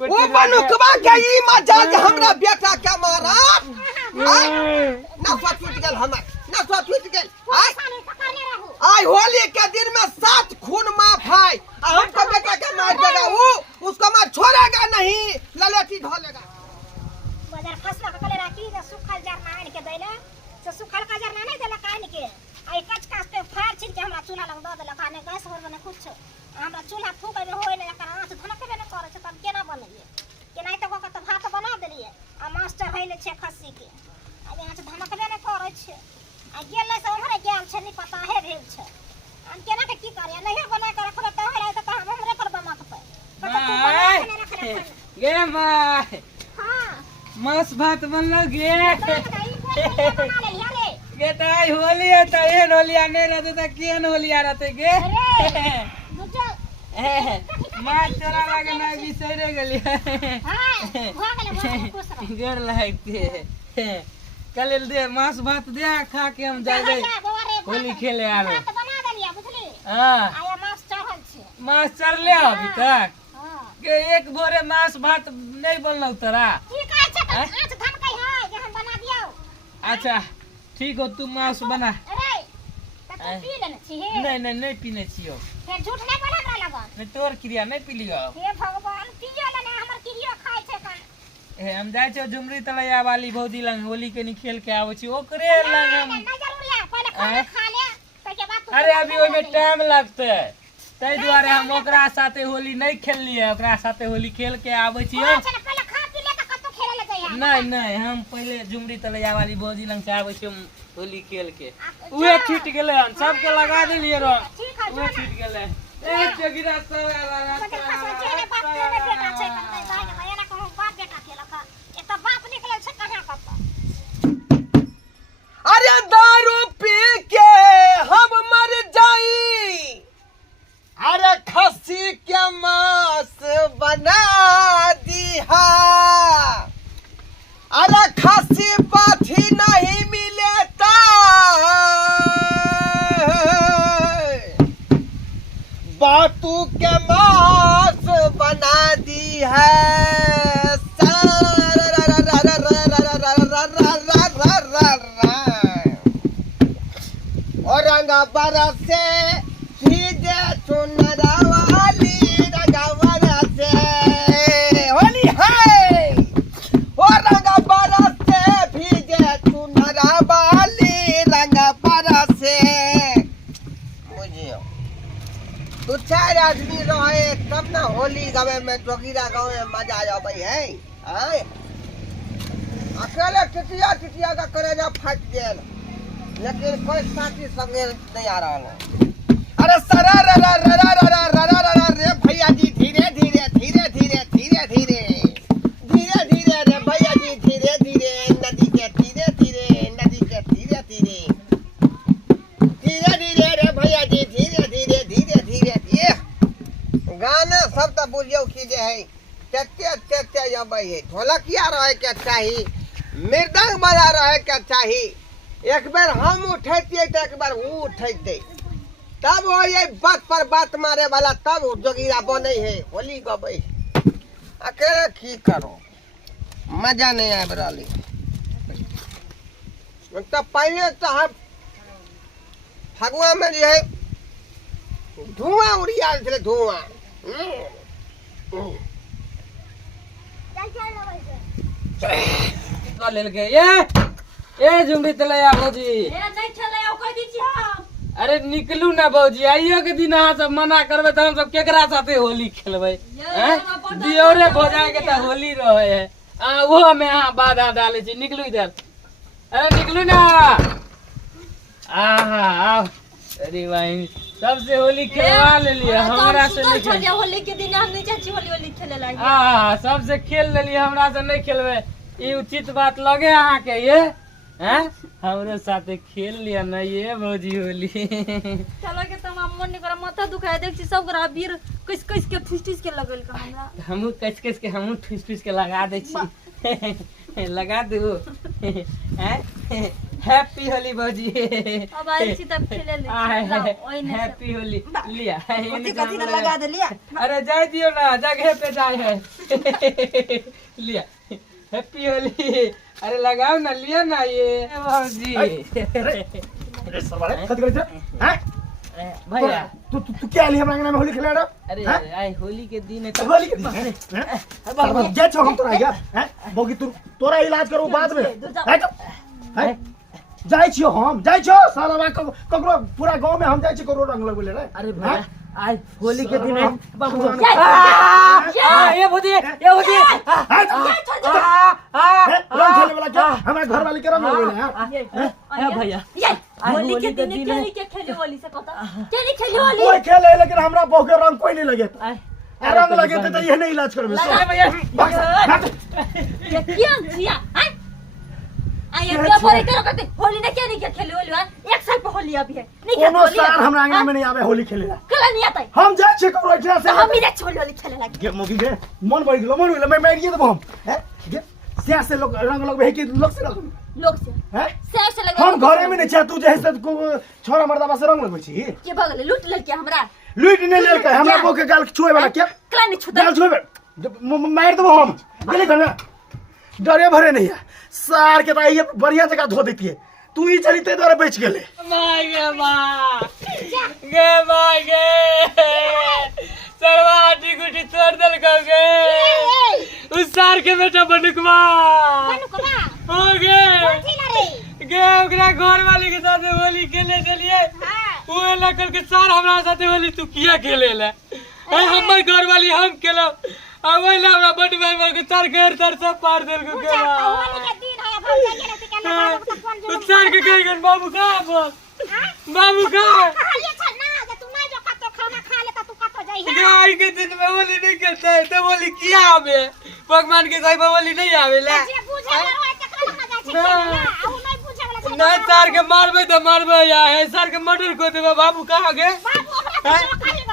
वो बनुकवा के ई मजाक हमरा बेटा के मारा ना छूट गेल हमर ना छूट गेल आई होली के दिन में 7 खून माफ है हमको बेटा के मार देगा वो उसको मार छोड़ेगा नहीं ललटी ढोलेगा बाजार फसला के कले राखी जे सुखल जरना आन के दैले से सुखल का जरना नहीं देला कान के आई कच कच पे फाड़ छिन के हमरा चूल्हा लग द देला खाने गैस भर बने कुछ हमरा चूल्हा फूके में होय नहीं एकर आंच धनकबे नहीं करे छ तब केना बनइए केनाइ तो को भात बना देलिए आ मास्टर हैले छे खस्सी के अब आंच धनकबे नहीं करे छे आ गेलै से हमरे गेल छे नहीं पता है भेल छे हम केना के की करिया नहीं बना के रखबे त होला त हमरे पर बना के गे माय हां मांस भात बनलो गे गे ताई होली है त एन होलिया नहीं रहते त केन होलिया रहते गे मार चोरा लागे ना बिसरे गेली हां हो गेले गोर लागते कल दे मांस भात दे खा के हम जाबे होली खेले आरो बना देलिया बुझली हां आया मांस चढ़ल छे मांस चढ़ले अभी तक के एक बोरे मांस भात नहीं बनलौ तोरा की कहै छ आंच धनकै है जहन बना दियौ अच्छा ठीक हो तू मांस बना अरे त तू पी लेने छी हे नहीं पीने छियो फिर झूठ नहीं बोल हमरा लगन नहीं तोर क्रिया नहीं पी लियो हे भगवान पिए लेने हमर क्रिया खाइ छै कन ए हम जाय छ झुमरी तलैया वाली भौजी लंग होली के नी खेल के आबै छी ओकरे लंग हम नहीं जरूरी है पहले खाना खा ले तके बाद तू अरे अभी ओइ में टाइम लगते तै दुआरे हम ओकरा साथे होली नहीं खेललिए ओकरा साथे होली खेल के आबै छी अच्छा पहले खा पी ले त कतो खेले ले जाइए नहीं हम पहले झुमरी तलैया वाली भौजी लंग से आबै छी होली खेल के उहे छूट गेले हम सबके लगा देलिए रो उहे छूट गेले ए जगिरा सब अरे दारू पी के हम मर जाई अरे खस्सी के मांस बना दिहा अरे खस्सी पाथी नहीं मिलेता बातू के मांस बना दी है और रंगा बरसे भीजे चुनरा वाली रंगा बरसे होली है और रंगा बरसे भीजे चुनरा वाली रंगा बरसे मुझे दो चार आदमी रहे तब ना होली गावे में जोगिरा गाँव में मजा आवे है अकेले टिटिया का करेजा फट गेल लेकिन कोई साथी संगे नहीं आ रहा है अरे सरा रे भैया जी धीरे धीरे रे भैया जी धीरे नदी के धीरे रे भैया जी धीरे ये गाना सब तो बुझियो की जे है तेते आबै है ढोलकिया रहे के चाही मृदंग बजा रहे के चाही एक बार हम उठेतिए तो एक बार वो उठेते तब वो ये बात पर बात मारे वाला तब जोगिरा बने है होली गबे अकेले की करो मजा नहीं आए बराली तो पहले तो हम फगुआ में जो है धुआं उड़िया थे धुआं ले के ए झुमरी तलैया भौजी ए नहीं चले ओ कह दी छी हम अरे निकलू ना भौजी आइयो के दिन अहाँ सब मना करबे त हम सब केकरा साथे होली खेलबै हैं दियोरे भौजा के त होली रहे है वो में अहाँ बाधा डाले छी निकलू इधर अरे निकलू ना आओ अरे भाई सबसे होली खेलवा ले लिए हमरा से नहीं खेल होली के दिन हम नहीं चाची होली खेले लागे सबसे खेल लेलिए हमरा से नहीं खेलबे ई उचित बात लगे अहाँ के ये हैं हमरे साथे खेल लिया ना ये भौजी होली चलो के तुम मन नहीं करा माथा दुखाए देख छी सब करा वीर कस के ठिस के लगल का हमरा हमहु कस के हमहु ठिस के लगा दे छी लगा दू हैं हैप्पी होली भौजी अब आई छी तब खेले ले हैप्पी होली लिया कथी कथी तो लगा दे लिया अरे जाए दियो ना जगह पे जाए है लिया हैप्पी होली अरे लगाओ ना लिया ना ये भौजी अरे सरवाले कथी करे छ हैं भैया तू क्या लिए हमरा अंगना में होली खेला रहा अरे आई होली के दिन होली के दिन हैं सरवा जा छ हम तोरा यार हैं बोगी तोरा इलाज करू बाद में हैं जाय छियो हम जाय छियो साला ककरो पूरा गांव में हम जाय छी ककरो रंग लगबे रे अरे भैया आज होली के दिन बाबू ये भौजी रंग खेले वाला क्या हमरा घर वाली के रंग लगबे है भैया होली के दिन के खेले होली से पता के नहीं खेले होली कोई खेले लेकिन हमरा बहु के रंग कोई नहीं लगे रंग लगे तो ये नहीं इलाज करबे ये क्या जिया हैं आये क्या बोले करो करते होली ने क्या नहीं क्या खेले होली एक साल पे होली अभी है नहीं क्या कोनो सार हमरा अंगना में नहीं आवे होली खेले ला कला नहीं आता हम जाय छी ककरो इतना से हम ही ने छोड़ होली खेले लगे गे मोगी गे मन बढ़ गेलो मैं मार दिए तो हम हैं गे सिया से लोग रंग लगबे कि लोग से लोग से हैं से लगे हम घरे में नहीं छा तू जैसे छोरा मर्दा से रंग लगबे छी के भगले लूट ले के हमरा लूट नहीं ले के हमरा बो के गाल छुए वाला क्या कला नहीं छुता गाल छुए मार देबो हम गेले घर में डरे भरे नहीं है सार के ताई बढ़िया जगह धो देती है तू ही चली ते द्वारा बेच गेले सरवाटी गुटी तोड़ दल गे उस सार के बेटा बनुकवा हो गे ओकरा घर वाली के साथ होली खेले चलिए वो लकल के सार हमरा साथ होली तू किया खेले ले हमर घर वाली हम खेला अब वही हमरा बड भाई के तार घर तर सब पार देल को के उस सार के कह गन बाबू का बाबू का गाय के दिन में होली नहीं करता है तो होली किया हमें भगवान के कोई होली नहीं आवे ला नहीं सार के मारबे तो मारबे या है सार के मर्डर को देबे बाबू कहां गे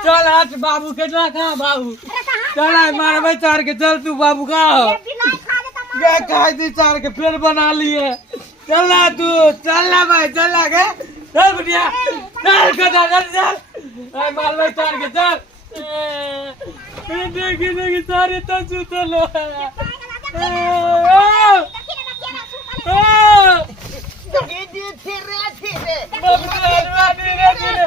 चल हाथ बाबू के ना कहां बाबू चल मारबे सार के चल तू बाबू का गे कह दी सार के फिर बना लिए चल ना तू चल ना भाई चल ना गे चल बढ़िया चल चल मारबे सार के चल देखी सारे तो चुतलो धीरे धीरे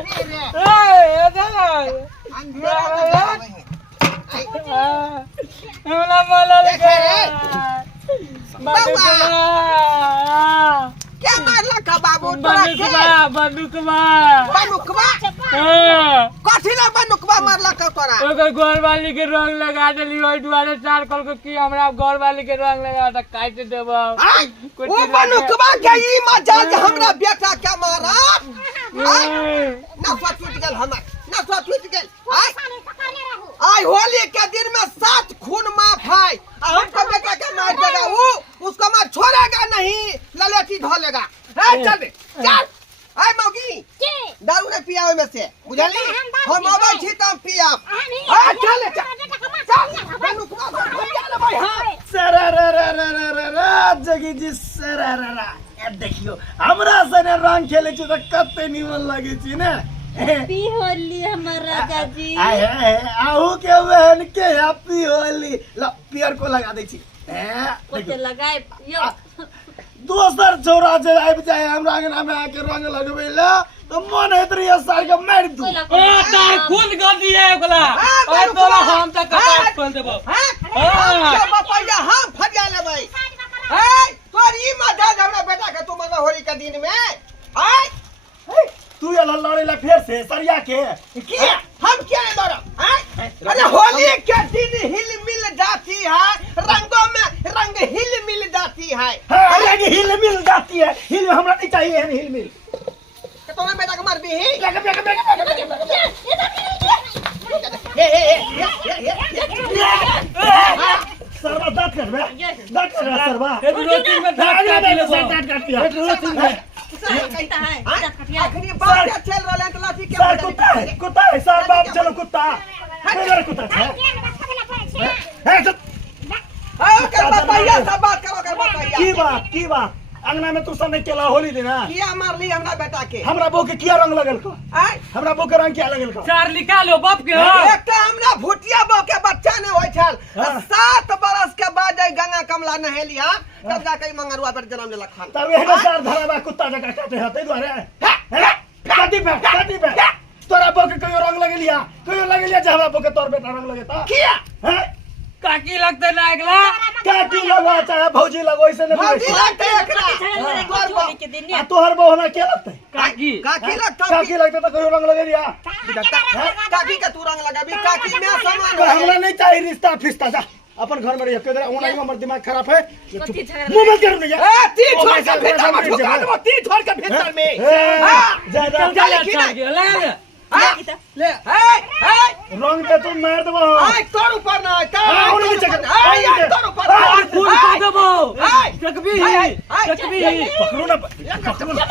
क्या मारला का बाबू बंदूकवा कथी ना बंदूकवा मारला का तोरा ओकर घर वाली के रंग लगा देली ओइ दुआरे चार कल को की हमरा घर वाली के रंग लगा त काट देबो वो बंदूकवा के ई मजाल हमरा बेटा के मारा ना छूट गेल हमर ना छूट गेल आई होली के दिन में 7 खून माफ है हमको बेटा के मार देगा वो उसको मार छोड़ेगा नहीं ललेटी ढोलेगा चल चल आई मौगी दारू ने पिया में से बुझली हम मोबाइल छी त पिया चल चल बनुकवा चल भाई हां सरररररररर जगी जी सररररर अब देखियो हमरा सने रंग खेले छी त कते निमन लागे छी ने हैप्पी होली हमर राजा जी आहू के बहन के हैप्पी होली ला पियर को लगा दै छी कोते लगाए यो दोसर छोरा जे आबि जाए हमरा अंगना में आके रंग लगबे ला तो मन हेतरी सार के मार दू तार खून कर दिए ओकला और तोरा हम तक कटा खोल देबो हां बपैया हम फरिया लेबै तोर ई मदद हमरा बेटा के तू मगर होली के दिन में तू ये लड़े ला फिर से सरिया के किया हम क्या लड़ा अरे होली के दिन हिल मिल जाती है रंगों में रंग हिल मिल जाती है अरे हिल मिल जाती है हिल हमरा नहीं चाहिए हिल मिल तो मैं बेटा को मार भी ही सरवा दांत कर बे दांत कर सरवा रोटी में दांत काट दिया कहता है आखिरी बात क्या चल रहा है तो लाठी क्या सर कुत्ता है सर बाप चलो कुत्ता मेरा कुत्ता है कर बपैया सब बात करो कर बपैया की बात अंगना में तू सब नहीं केला होली देना किया मारली हमरा बेटा के हमरा बो के किया रंग लगल का आय हमरा बो के रंग किया लगल का चार निकालो बाप के हो एकटा हमरा भुटिया बो के बच्चा ने होय छल हाँ। 7 बरस के बाद आई गंगा कमला नहेली हां तब जाके मंगरुआ पर जन्म लेलक खान तब एहने सार धरावा कुत्ता जका काटे हते द्वारे काटी पे तोरा बो के कहियो रंग लगेलिया कहियो लगेलिया जे हमरा बो के तोर बेटा रंग लगेता किया हैं काकी लगते ना अगला काकी लगवा चाहे भौजी लगो ऐसे नहीं भौजी लगता। लगते एकरा होली के दिन आ तोहर बो हमरा के लगते काकी काकी लगता काकी लगते तो कहियो रंग लगेलिया काकी के तू रंग लगाबी काकी में समान तो है हमरा नहीं चाहिए रिश्ता फिस्ता जा अपन घर में रहिए केदरा ओना हमर दिमाग खराब है कथी झगड़ा मुंह में कर नहीं ए ती छोड़ के भीतर में ढुका दो ती छोड़ के भीतर में हां जा जा चल अच्छा के ले ले रंग के तू मार देबो आय तोर ऊपर ना हाँ, उन्हें भी चक्कर। आय तोर ऊपर और फूल को देबो हाय चकबी चकबी पकड़ो ना पकड़ो ना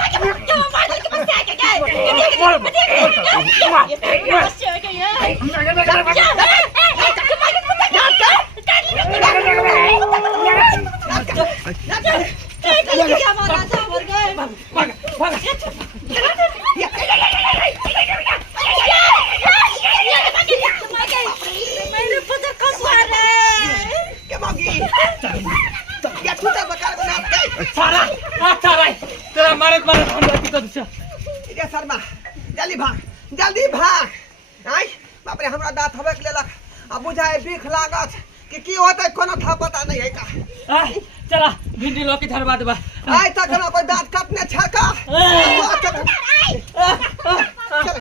के मगी या छूटा बकार बना के सारा अच्छा रे तेरा मारे हम रखी तो दूसरा ये शर्मा जल्दी भाग आय बाप रे हमरा दांत हबे के लेलक अब बुझाए बिख लागत कि की होतै कोनो था पता नहीं है का चला भिंडी लौकी धरवा देबा आय तक ना कोई दांत काटने छका